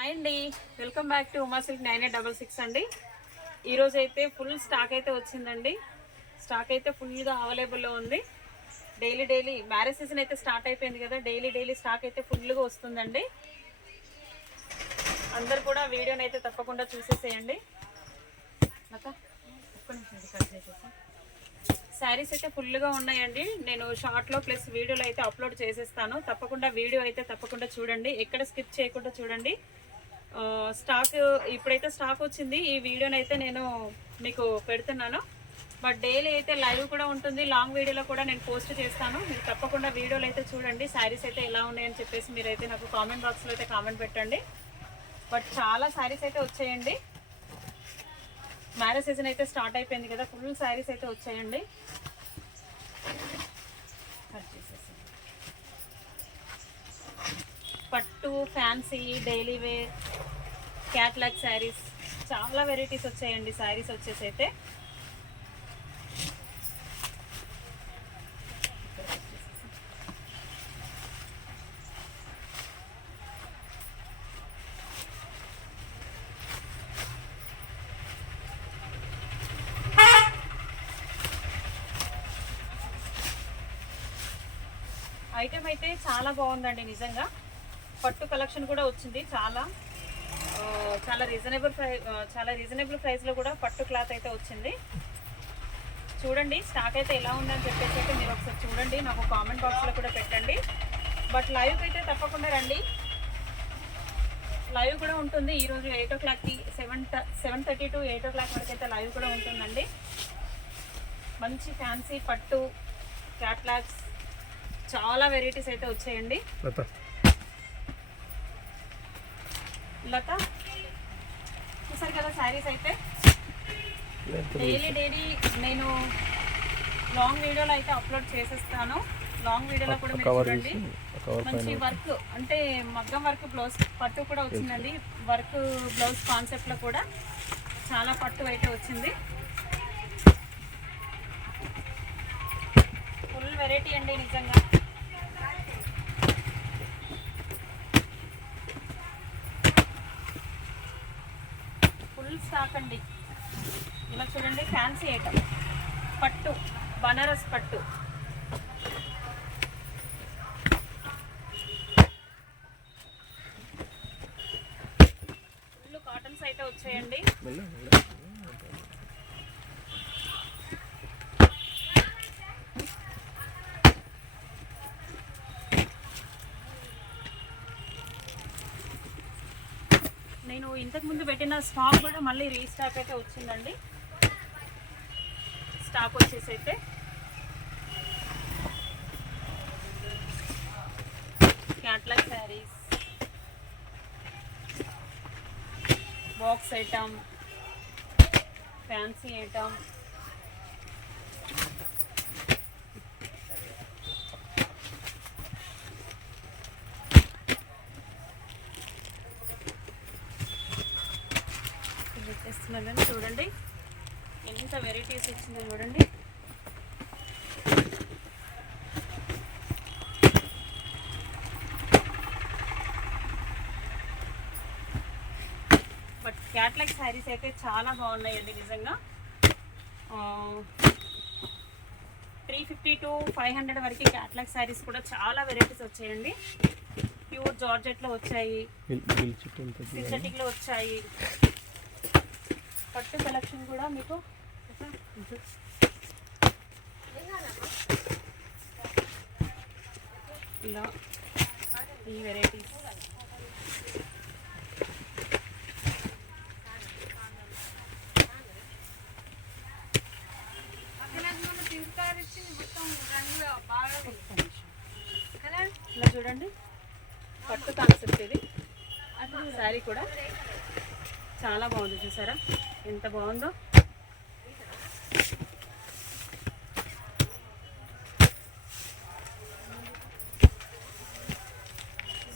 Hi అండి, welcome back to Uma silk 9866 అండి. ఈరోజు అయితే ఫుల్ స్టాక్ అయితే వచ్చిందండి. స్టాక్ అయితే ఫుల్గా అవైలబుల్లో ఉంది. డైలీ మ్యారేజ్ సీజన్ అయితే స్టార్ట్ అయిపోయింది కదా, డైలీ స్టాక్ అయితే ఫుల్గా వస్తుందండి. అందరు కూడా వీడియోని అయితే తప్పకుండా చూసేసేయండి. శారీస్ అయితే ఫుల్గా ఉన్నాయండి. నేను షార్ట్లో ప్లస్ వీడియోలో అయితే అప్లోడ్ చేసేస్తాను. తప్పకుండా వీడియో అయితే తప్పకుండా చూడండి, ఎక్కడ స్కిప్ చేయకుండా చూడండి. స్టాక్ ఇప్పుడైతే స్టాక్ వచ్చింది. ఈ వీడియోని అయితే నేను మీకు పెడుతున్నాను. బట్ డైలీ అయితే లైవ్ కూడా ఉంటుంది, లాంగ్ వీడియోలో కూడా నేను పోస్ట్ చేస్తాను. మీరు తప్పకుండా వీడియోలో అయితే చూడండి, శారీస్ అయితే ఎలా ఉన్నాయని చెప్పేసి మీరైతే నాకు కామెంట్ బాక్స్లో అయితే కామెంట్ పెట్టండి. బట్ చాలా శారీస్ అయితే వచ్చాయండి. మ్యారేజ్ సీజన్ అయితే స్టార్ట్ అయిపోయింది కదా, ఫుల్ శారీస్ అయితే వచ్చాయండి. పట్టు, fancy, daily wear, catalogue sarees, చాలా వెరైటీస్ వచ్చాయండి. శారీస్ వచ్చేసి అయితే ఐటమ్ అయితే చాలా బాగుందండి నిజంగా. పట్టు కలెక్షన్ కూడా వచ్చింది. చాలా రీజనబుల్ ప్రైస్లో కూడా పట్టు క్లాత్ అయితే వచ్చింది. చూడండి స్టాక్ అయితే ఎలా ఉందని చెప్పేసి అయితే మీరు ఒకసారి చూడండి, నాకు కామెంట్ బాక్స్లో కూడా పెట్టండి. బట్ లైవ్కి అయితే తప్పకుండా రండి, లైవ్ కూడా ఉంటుంది. ఈరోజు 8 o'clockకి 7:30 to 8 o'clock వరకు అయితే లైవ్ కూడా ఉంటుందండి. మంచి ఫ్యాన్సీ పట్టు క్యాట్లాగ్స్ చాలా వెరైటీస్ అయితే వచ్చాయండి. లత చూసారు కదా శారీస్ అయితే. డైలీ నేను లాంగ్ వీడియోలో అయితే అప్లోడ్ చేసేస్తాను. లాంగ్ వీడియోలో కూడా మీరు చూడండి. మంచి వర్క్ అంటే మగ్గం వర్క్ బ్లౌజ్ పట్టు కూడా వచ్చిందండి. వర్క్ బ్లౌజ్ కాన్సెప్ట్లో కూడా చాలా పట్టు అయితే వచ్చింది. ఫుల్ వెరైటీ అండి నిజంగా. ఫుల్ స్టాక్ అండి. ఇలా చూడండి, ఫ్యాన్సీ ఐటమ్ పట్టు, బనారస్ పట్టు, ఫుల్ కాటన్స్ అయితే వచ్చాయండి. నేను ఇంతకుముందు పెట్టిన స్టాక్ కూడా మళ్ళీ రీస్టాక్ అయితే వచ్చిందండి. స్టాక్ వచ్చేసి అయితే catalogue saris, box item, fancy item, చూడండి ఎంత వెరైటీస్ వచ్చిందో చూడండి. బట్ క్యాట్లాగ్ శారీస్ అయితే చాలా బాగున్నాయండి నిజంగా. 350 to 500 వరకు క్యాట్లాగ్ శారీస్ కూడా చాలా వెరైటీస్ వచ్చాయండి. ప్యూర్ జార్జెట్లో వచ్చాయి, సింథటిక్లో వచ్చాయి. పట్టు కలెక్షన్ కూడా మీకు ఇలా ఈ వెరైటీస్. ఇలా చూడండి, పట్టు కాన్సెప్ట్ ఇది. శారీ కూడా చాలా బాగుంది, చూసారా ఎంత బాగుందో.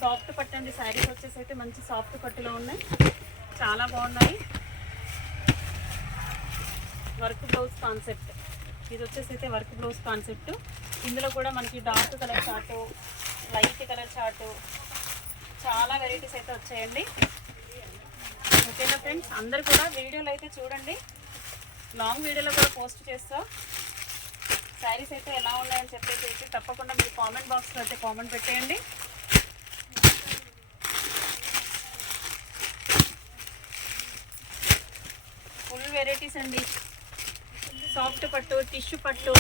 సాఫ్ట్ పట్టు అండి. శారీస్ వచ్చేసి అయితే మంచి సాఫ్ట్ పట్టులో ఉన్నాయి, చాలా బాగున్నాయి. వర్క్ బ్లౌజ్ కాన్సెప్ట్ ఇది వచ్చేసి అయితే వర్క్ బ్లౌజ్ కాన్సెప్ట్. ఇందులో కూడా మనకి dark colour chart, light colour chart, చాలా వెరైటీస్ అయితే వచ్చాయండి. ఓకేనా ఫ్రెండ్స్, అందరు కూడా వీడియోలు అయితే చూడండి. లాంగ్ వీడియోలో కూడా పోస్ట్ చేస్తా. శారీస్ అయితే ఎలా ఉన్నాయని చెప్పేసి తప్పకుండా మీరు కామెంట్ బాక్స్లో అయితే కామెంట్ పెట్టేయండి. ఫుల్ వెరైటీస్ అండి. సాఫ్ట్ పట్టు, టిష్యూ పట్టు,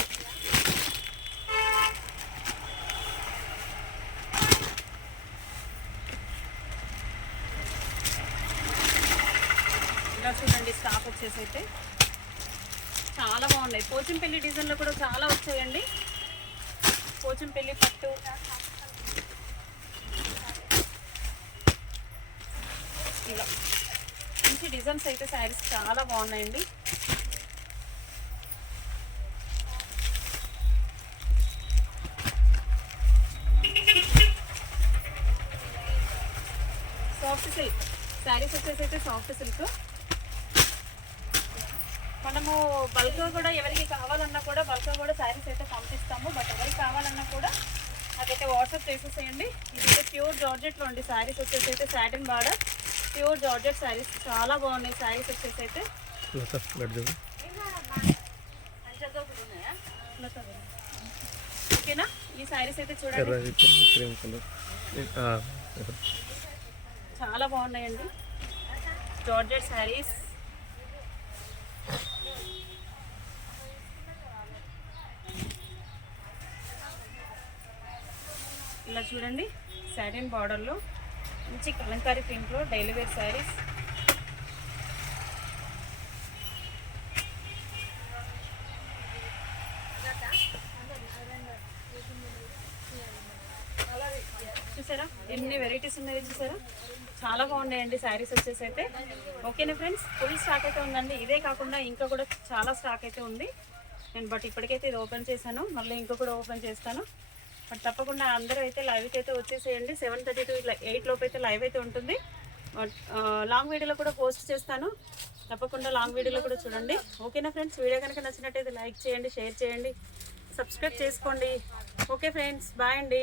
ఇలా చూడండి. స్టాక్ వచ్చేసి అయితే చాలా బాగున్నాయి. పోచంపల్లి డిజైన్లో కూడా చాలా వచ్చాయండి. పోచంపల్లి పట్టు, ఇలా మంచి డిజైన్స్ అయితే శారీస్ చాలా బాగున్నాయండి. సాఫ్ట్ సిల్క్ శారీస్ వచ్చేసి అయితే సాఫ్ట్ సిల్క్. మనము బల్క్గా కూడా ఎవరికి కావాలన్నా కూడా బల్క్గా కూడా శారీస్ అయితే పంపిస్తాము. బట్ ఎవరికి కావాలన్నా కూడా అదైతే వాట్సాప్ చేసేసేయండి. ఇదైతే ప్యూర్ జార్జెట్లో ఉండి శారీస్ వచ్చేసి అయితే satin border, pure georgette saris చాలా బాగున్నాయి. శారీస్ వచ్చేసి అయితే ఓకేనా. ఈ శారీస్ అయితే చూడండి, చాలా బాగున్నాయండి. జార్జెట్ శారీస్ ఇలా చూడండి. సాటిన్ బార్డర్లో మంచి కలంకారీ ప్రింట్లో డైలీ వేర్ శారీస్. చూసారా ఎన్ని వెరైటీస్ ఉన్నాయో చూసారా, చాలా బాగున్నాయండి శారీస్ వచ్చేసి అయితే. ఓకేనా ఫ్రెండ్స్, ఫుల్ స్టాక్ అయితే ఉందండి. ఇదే కాకుండా ఇంకా కూడా చాలా స్టాక్ అయితే ఉంది. నేను బట్ ఇప్పటికైతే ఇది ఓపెన్ చేశాను, మళ్ళీ ఇంకా కూడా ఓపెన్ చేస్తాను. బట్ తప్పకుండా అందరూ అయితే లైవ్కి అయితే వచ్చేసేయండి. 7:30 to 8 లోపు అయితే లైవ్ అయితే ఉంటుంది. లాంగ్ వీడియోలో కూడా పోస్ట్ చేస్తాను, తప్పకుండా లాంగ్ వీడియోలో కూడా చూడండి. ఓకేనా ఫ్రెండ్స్, వీడియో కనుక నచ్చినట్టయితే లైక్ చేయండి, షేర్ చేయండి, సబ్స్క్రైబ్ చేసుకోండి. ఓకే ఫ్రెండ్స్, బాయ్ అండి.